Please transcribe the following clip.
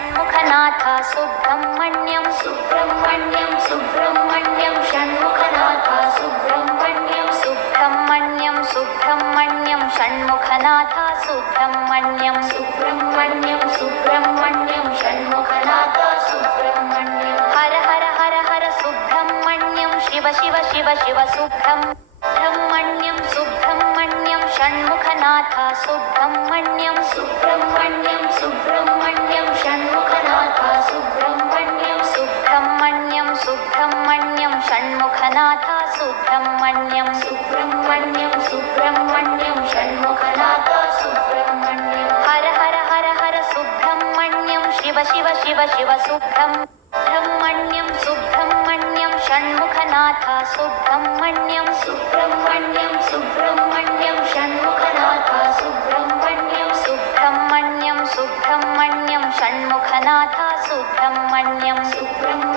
Shanmukhanath Subrahmanyam Subrahmanyam Subrahmanyam Shanmukhanath Subrahmanyam Subrahmanyam Subrahmanyam Shanmukhanath Subrahmanyam Subrahmanyam Subrahmanyam Shanmukhanath Subrahmanyam Har Har Har Har Subrahmanyam Shiva Shiva Shiva Shiva Subrahmanyam Subrahmanyam Shanmukhanath Subrahmanyam Subrahmanyam Subrahmanyam Shanmukhanath Subrahmanyam Subrahmanyam Subrahmanyam Shanmukhanath Subrahmanyam Subrahmanyam Subrahmanyam Shanmukhanath Subrahmanyam Har Har Har Har Subrahmanyam Shiva Shiva Shiva Shiva Subrahmanyam Subrahmanyam Shanmukhanath Subrahmanyam Subrahmanyam Subrahmanyam Shanmukhanath Subrahmanyam Subrahmanyam Subrahmanyam Shanmukhanath Subrahmanyam Subrahmanyam